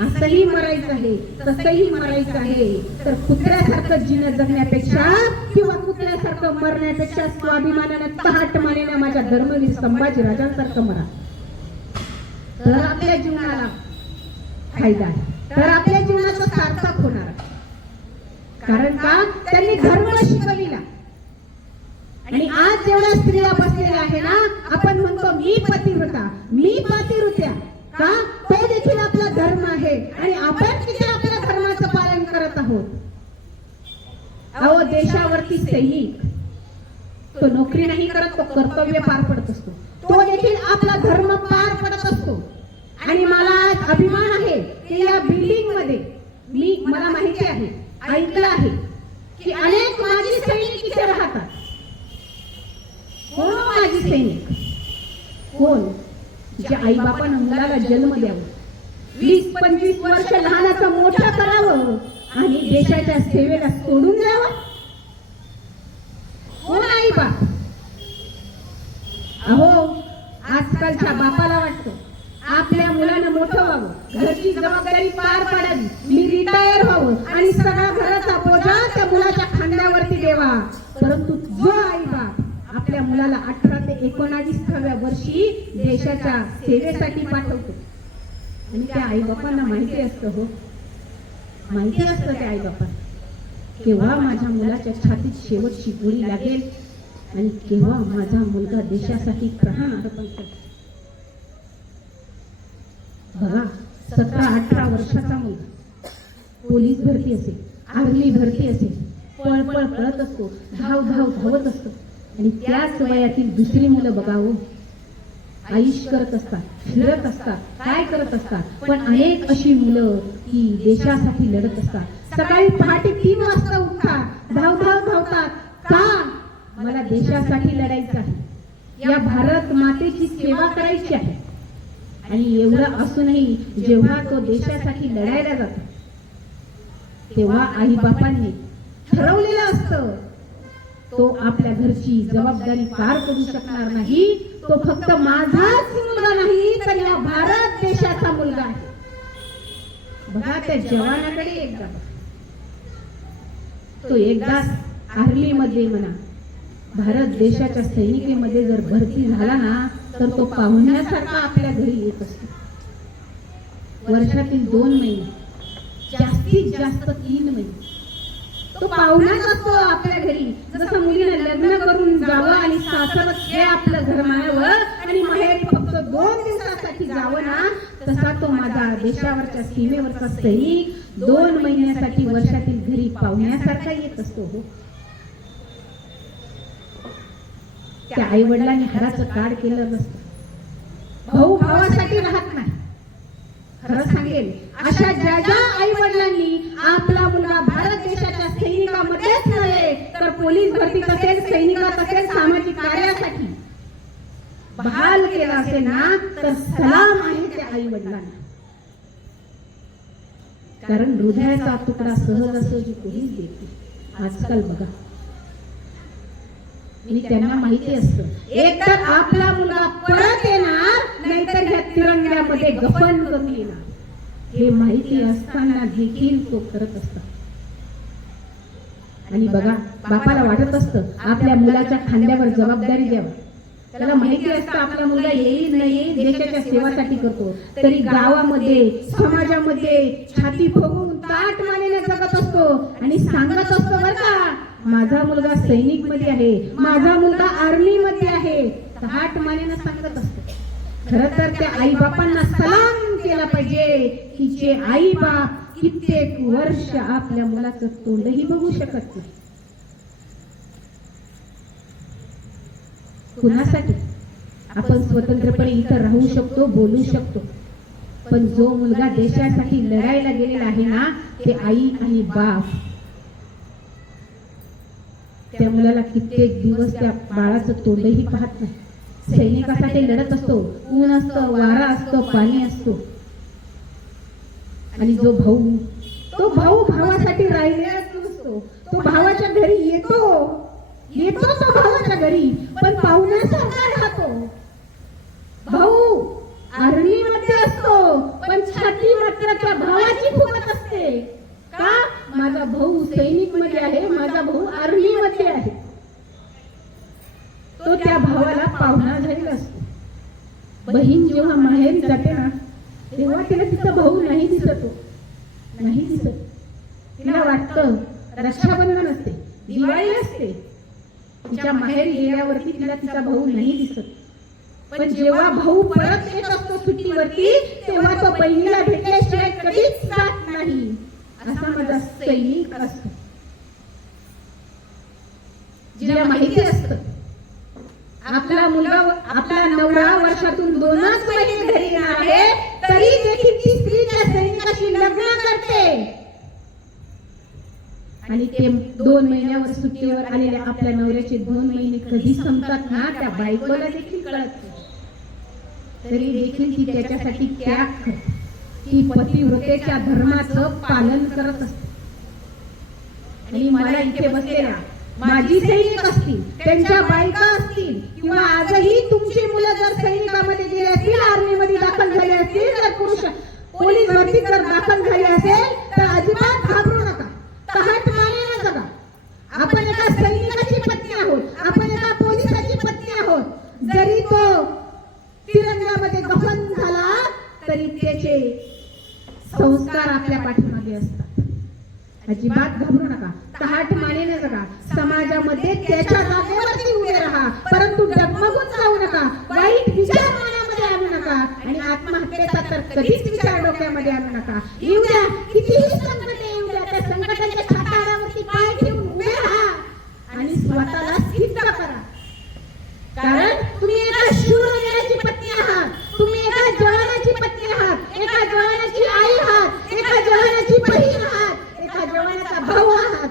असंही मरायचं आहे तसंही मरायचं आहे. तर कुत्र्यासारखं जीणं जगण्यापेक्षा किंवा कुत्र्यासारखं मरण्यापेक्षा स्वाभिमानानं तहाट मानेनं माझ्या धर्मवीर संभाजी राजांसारखं मरा. तर आपल्या जीवनाला फायदा तर आपल्या जीवनाचं सार्थक होणार. कारण का? त्यांनी धर्म शिकविला. आणि आज जेवढ्या स्त्रिया बसलेल्या आहे ना आपण म्हणतो मी पतिव्रता मी पतिव्रत्या का तो देखील आपला धर्म आहे. आणि आपण तिथे आपल्या धर्माचं पालन करत आहोत. अहो देशावरती सैनिक. तो नोकरी नाही करत तो कर्तव्य पार पडत असतो. तो देखील आपला धर्म पार पडत असतो. आणि मला अभिमान आहे की या बिल्डिंगमध्ये मी मला माहिती आहे ऐकलं आहे की अनेक माजी सैनिक इथे राहतात. कोण हो माजी सैनिक? कोण? जे आई बापानं मुलाला जन्म द्यावा. वीस पंचवीस वर्ष लहानाचा मोठा करावं आणि देशाच्या सेवेला सोडून द्यावं. हो कोण आई बाप अहो आजकालच्या बापाला वाटतं आपल्या मुलानं मोठं व्हावं. घरची जबाबदारी पार पाडावी. मी रिटायर व्हावं आणि सगळा घराचा बोजा त्या मुलाच्या खांद्यावरती देवा परंतु जो आई बाप आपल्या मुलाला अठरा एकोणावीसाव्या वर्षी देशाच्या सेवेसाठी पाठवतो. आणि त्या आई बापांना माहिती असतं हो. माहिती असतं त्या आई बापा केव्हा माझ्या मुलाच्या छातीत शेवटची गोळी लागेल आणि केव्हा माझा मुलगा देशासाठी प्राण अर्पण करेल. बघा सतरा अठरा वर्षाचा मुलगा. पोलीस भरती असेल आर्मी भरती असेल पळपळ पळत असतो धाव धाव धावत असतो. आणि त्याच वयातील दुसरी मुलं बघावं. आयुष करत असतात फिरत असतात काय करत असतात? पण अनेक अशी मुलं की देशासाठी लढत असतात. सकाळी पहाटे तीन वाजता उठतात धाव धाव धावतात. का? मला देशासाठी लढायचं आहे. या भारत मातेची सेवा करायची आहे. आणि एवढं असूनही जेव्हा तो देशासाठी लढायला जातो तेव्हा आई बापांनी ठरवलेलं असतं तो आपल्या घरची जबाबदारी पार करू शकणार नाही. तो फक्त माझाच मुलगा नाही तर या भारत देशाचा मुलगा आहे. बघा त्या जवानाकडे एकदा तो एकदा आर्मी मध्ये म्हणा भारत देशाच्या सैनिकेमध्ये जर भरती झाला ना तर तो पाहुण्यासारखा आपल्या घरी येत असतो. वर्षातील दोन महिने जास्तीत जास्त तीन महिने. तो पाहुणाच असतो आपल्या घरी. जसं मुलीनं लग्न करून जावं आणि सासर हे आपलं घर मानावं आणि माहेर फक्त दोन दिवसासाठी जावं ना तसा तो माझा देशावरच्या सीमेवरचा सैनिक दोन महिन्यासाठी वर्षातील घरी पाहुण्यासारखा येत असतो हो. त्या आई वडिलांनी घराचं काढ केलं नसतं. भाऊ भावासाठी राहत नाही. खरं सांगेल अशा ज्या ज्या आई वडिलांनी आपला मुलगा भारत देशाच्या सैनिकामध्येच नव्हे तर पोलीस भरतीत असेल सैनिकात असेल सामाजिक कार्यासाठी बहाल केला असेल ना तर सलाम आहे त्या आई वडिलांना कारण हृदयाचा तुकडा सहज सहजासहजी कोणीच देत नाही. आजकाल बघा. आणि त्यांना माहिती असत एक तर आपला मुलगा परत येणार नाहीतर ह्या तिरंग्यामध्ये गफन करून येणार हे माहिती असताना देखील तो करत असतात. आणि बघा बापाला वाटत असतं आपल्या मुलाच्या खांद्यावर जबाबदारी द्यावं. त्याला माहिती असतं आपला मुलगा येईल नाही येईल देशाच्या सेवासाठी करतो. तरी गावामध्ये समाजामध्ये छाती फुगून ताट मानेने जगत असतो आणि सांगत असतो बरं का माझा मुलगा सैनिकमध्ये आहे माझा मुलगा आर्मी मध्ये आहे. ताट मानेने सांगत असतो. खर तर त्या आई बापांना सलाम केला पाहिजे की जे आई बाप कित्येक वर्ष आपल्या मुलाचं तोंडही बघू शकत नाही. कुणासाठी? आपण स्वतंत्रपणे इथं राहू शकतो बोलू शकतो. पण जो मुलगा देशासाठी लढायला गेलेला आहे ना ते आई आणि बाप. त्या मुलाला कित्येक दिवस त्या बाळाचं तोंडही पाहत नाही. सैनिकासाठी लढत असतो ऊन असतं वारा असतो पाणी असतो. आणि जो भाऊ तो भाऊ भावासाठी राहिलेलाच नसतो तो भावाच्या घरी येतो. येतो तो भावाच्या घरी पण पाहुण्यासारखा राहतो. भाऊ आर्मी मध्ये असतो पण छाती मात्र त्या भावाची फुगत असते. का? माझा भाऊ सैनिकमध्ये आहे माझा भाऊ आर्मी मध्ये आहे. तो त्या भावाला पाहुणा झालेला असतो. बहीण जेव्हा माहेरी जाते ना तेव्हा तिला तिचा भाऊ नाही दिसत हो. नाही दिसत तिला वाटतं रक्षाबंधन असते दिवाळी असते. तिच्या माहेरी गेल्यावरती तिला तिचा भाऊ नाही दिसत. पण जेव्हा भाऊ परत येत असतो सुट्टीवरती तेव्हा तो बहिणीला भेटल्याशिवाय कधीच जात नाही. असा माझा सैनिक असतो. जिला माहिती असतं. आपला मुलगा आपला नवरा वर्षातून दोनच महिने घरी आहे तरी देखील ती स्त्री त्या सैनिकाशी लग्न करते. आणि ते दोन महिन्यावर सुट्टीवर आलेल्या आपल्या नवऱ्याचे दोन महिने कधी संपतात ना त्या बायकोला देखील कळत तरी देखील ती त्याच्यासाठी त्याग करते. ती पतिव्रतेच्या धर्माचं पालन करत असते. आणि मला इथे बसलेल्या माझी सैनिक असतील त्यांच्या बायका असतील किंवा आजही तुमची मुलं जर सैनिकामध्ये गेले असतील आर्मीमध्ये दाखल झाले असतील तर पुरुष पोलीस भरती जर दाखल झाले असेल तर अजिबात घाबरू नका तहाट माने जगा आपण एका सैनिकाची पत्नी आहोत. आपण एका पोलिसाची पत्नी आहोत. जरी तो तिरंगामध्ये दफन झाला तरी त्याचे संस्कार आपल्या पाठीमागे असतात. अजिबात घाबरू नका. तहाट मानेने जगा. समाजामध्ये त्याच्या जागेवरती उभे राहा. परंतु डगमगून जाऊ नका. वाईट विचार मनामध्ये आणू नका. आणि आत्महत्येचा तर कधीच विचार डोक्यामध्ये आणू नका. येऊ द्या. कितीही संकट येऊ द्या त्या संकटाच्या छाताडावरती पाय ठेवून उभे राहा आणि स्वतःला सिद्ध करा कारण तुम्ही एका शूरवीराची पत्नी आहात तुम्ही एका जवानाची पत्नी आहात एका जवानाची आई आहात एका जवानाची बहीण आहात एका जवानाचा भाऊ आहात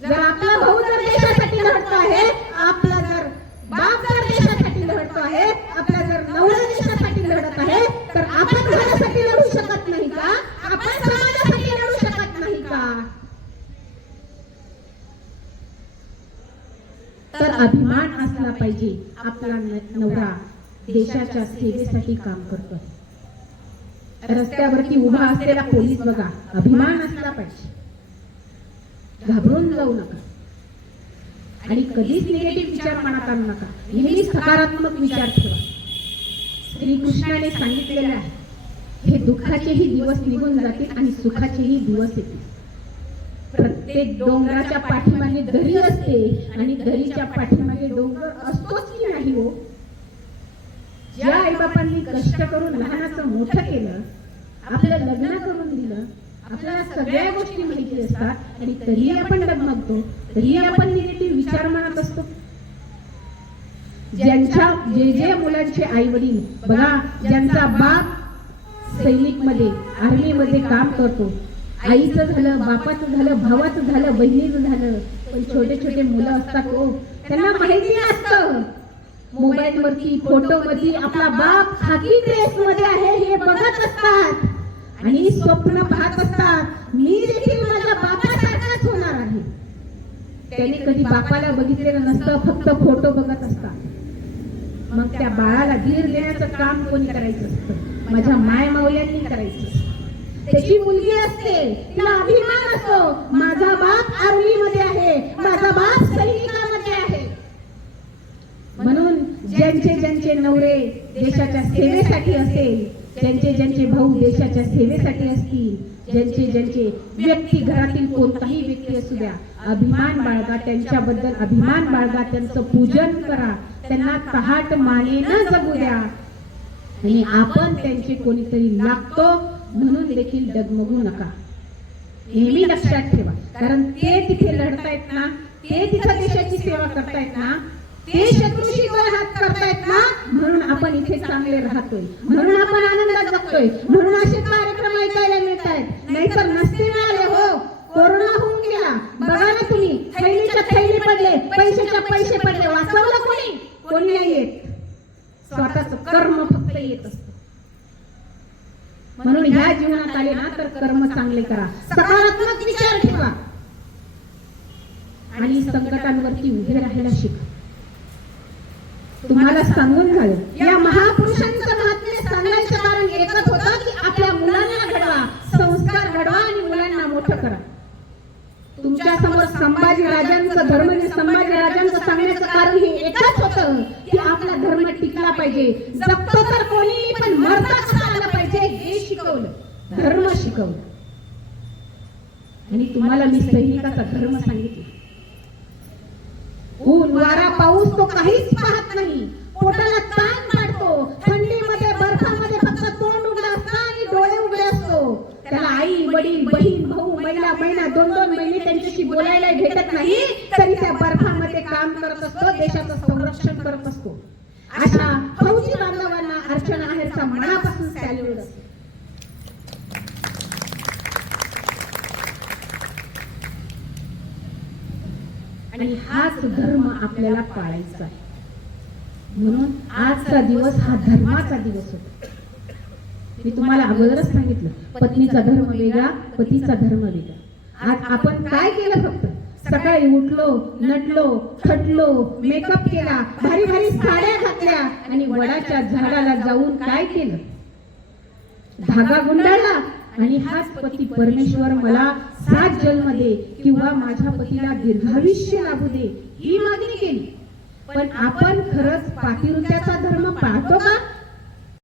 जर आपला भाऊ जर देशासाठी लढतो आहे आपला जर बाप जर देशासाठी लढतो आहे आपला जर नवरा देशासाठी लढत आहे तर आपण घरासाठी लढू शकत नाही का आपण समाजासाठी लढू शकत नाही का तर अभिमान असला पाहिजे आपला नवरा देशाच्या सेवेसाठी काम करतो. रस्त्यावरती उभा असलेला पोलीस बघा अभिमान असला पाहिजे. घाबरून जाऊ नका. आणि कधीच निगेटिव्ह विचार मनात आणू नका. नेहमी सकारात्मक विचार ठेवा. श्रीकृष्णाने सांगितलेलं आहे हे दुःखाचेही दिवस निघून जातील आणि सुखाचेही दिवस येतील. प्रत्येक डोंगराच्या पाठीमागे दरी असते आणि दरीच्या पाठीमागे डोंगर असतोच की नाही हो? ज्या आईबापांनी कष्ट करून लहानाचं मोठं केलं आपलं लग्न करून दिलं आपल्याला सगळ्या गोष्टी माहिती असतात आणि तरी आपण डगमगतो तरी आपण निगेटिव्ह विचार म्हणत असतो. ज्यांच्या जे जे मुलांचे आई वडील बघा ज्यांचा बाप सैनिकमध्ये आर्मी मध्ये काम करतो आईचं झालं बापाचं झालं भावाचं झालं बहिणीचं झालं पण छोटे छोटे मुलं असतात हो. त्यांना माहिती असतं. मोबाईल वरती फोटो मध्ये आपला बाप खाकी ड्रेस मध्ये आहे हे बघत असतात. आणि स्वप्न पाहत असतात मी देखील माझ्या बापासारखाच होणार आहे. त्याने कधी बापाला बघितलेलं नसतं फक्त फोटो बघत असतात. मग त्या बाळाला धीर देण्याचं काम कोणी करायचं असतं? माझ्या माय मावल्यांनी करायचं असतं. त्याची मुलगी असते. तिला अभिमान असतो. माझा बाप आर्मी मध्ये आहे. माझा बाप सैनिकामध्ये आहे. म्हणून ज्यांचे ज्यांचे नवरे देशाच्या सेवेसाठी असेल ज्यांचे ज्यांचे भाऊ देशाच्या सेवेसाठी असतील ज्यांचे ज्यांचे व्यक्ती घरातील कोणताही व्यक्ती असू द्या अभिमान बाळगा त्यांच्याबद्दल अभिमान बाळगा त्यांचं पूजन करा. त्यांना तहाट मानेनं जगू द्या. आणि आपण त्यांचे कोणीतरी लागतो म्हणून देखील डगमगू नका. नेहमी लक्षात ठेवा. कारण ते तिथे लढतायत ना ते तिथं देशाची सेवा करतायत ना ते शत्रूशी हात करतायत ना म्हणून आपण इथे चांगले राहतोय. म्हणून आपण आनंदात जगतोय. म्हणून असे कार्यक्रम ऐकायला मिळत आहेत नाहीतर नसते मिळाले हो. कोरोना होऊन गेला. बघा ना तुम्ही थैलीच्या थैली पडले पैशाच्या पैसे पडले. वाचवलं कोणी? कोणी नाही येत. स्वतःच कर्म फक्त येत असत. म्हणून ह्या जीवनात आले ना तर कर्म चांगले करा. सकारात्मक विचार ठेवा. आणि संकटांवरती उभे राहायला शिका. तुम्हाला सांगून झालं या महापुरुषांचं महात्म्य सांगायचं कारण एकच होतं की आपल्या मुलांना घडवा संस्कार घडवा आणि मुलांना मोठं करा. तुमच्यासमोर संभाजी राजांचं धर्म संभाजी राजांचं सांगण्याचं कारण हे एकच होतं की आपला धर्म टिकला पाहिजे. जगतो तर कोणी पण मरता आलं पाहिजे हे शिकवलं धर्म शिकवलं. आणि तुम्हाला मी सैनिकाचा धर्म सांगितला. ऊन वारा पाऊस तो काहीच पाहत नाही. पोटाला ताण काढतो थंडीमध्ये बर्फामध्ये फक्त तोंड उघडा असतं आणि डोळे उघडे असतो. त्याला आई वडील बहीण भाऊ महिला महिना दोन दोन महिने त्यांच्याशी बोलायला भेटत नाही तरी त्या बर्फामध्ये काम करत असतो देशाचं संरक्षण करत असतो. अशा आणि हाच धर्म आपल्याला पाळायचा आहे. म्हणून आजचा दिवस हा धर्माचा दिवस होता. मी तुम्हाला अगोदरच सांगितलं पत्नीचा धर्म वेगळा पतीचा धर्म वेगळा. आज आपण काय केलं फक्त? सकाळी उठलो नटलो खटलो मेकअप केला भारी भारी साड्या घातल्या आणि वडाच्या झाडाला जाऊन काय केलं? धागा गुंडाळला आणि हाच पती परमेश्वर मला सात जन्म दे किंवा माझ्या पतीला दीर्घायुष्य लाभू दे ही मागणी केली. पण आपण खरंच पातिवृत्याचा धर्म पाळतो का?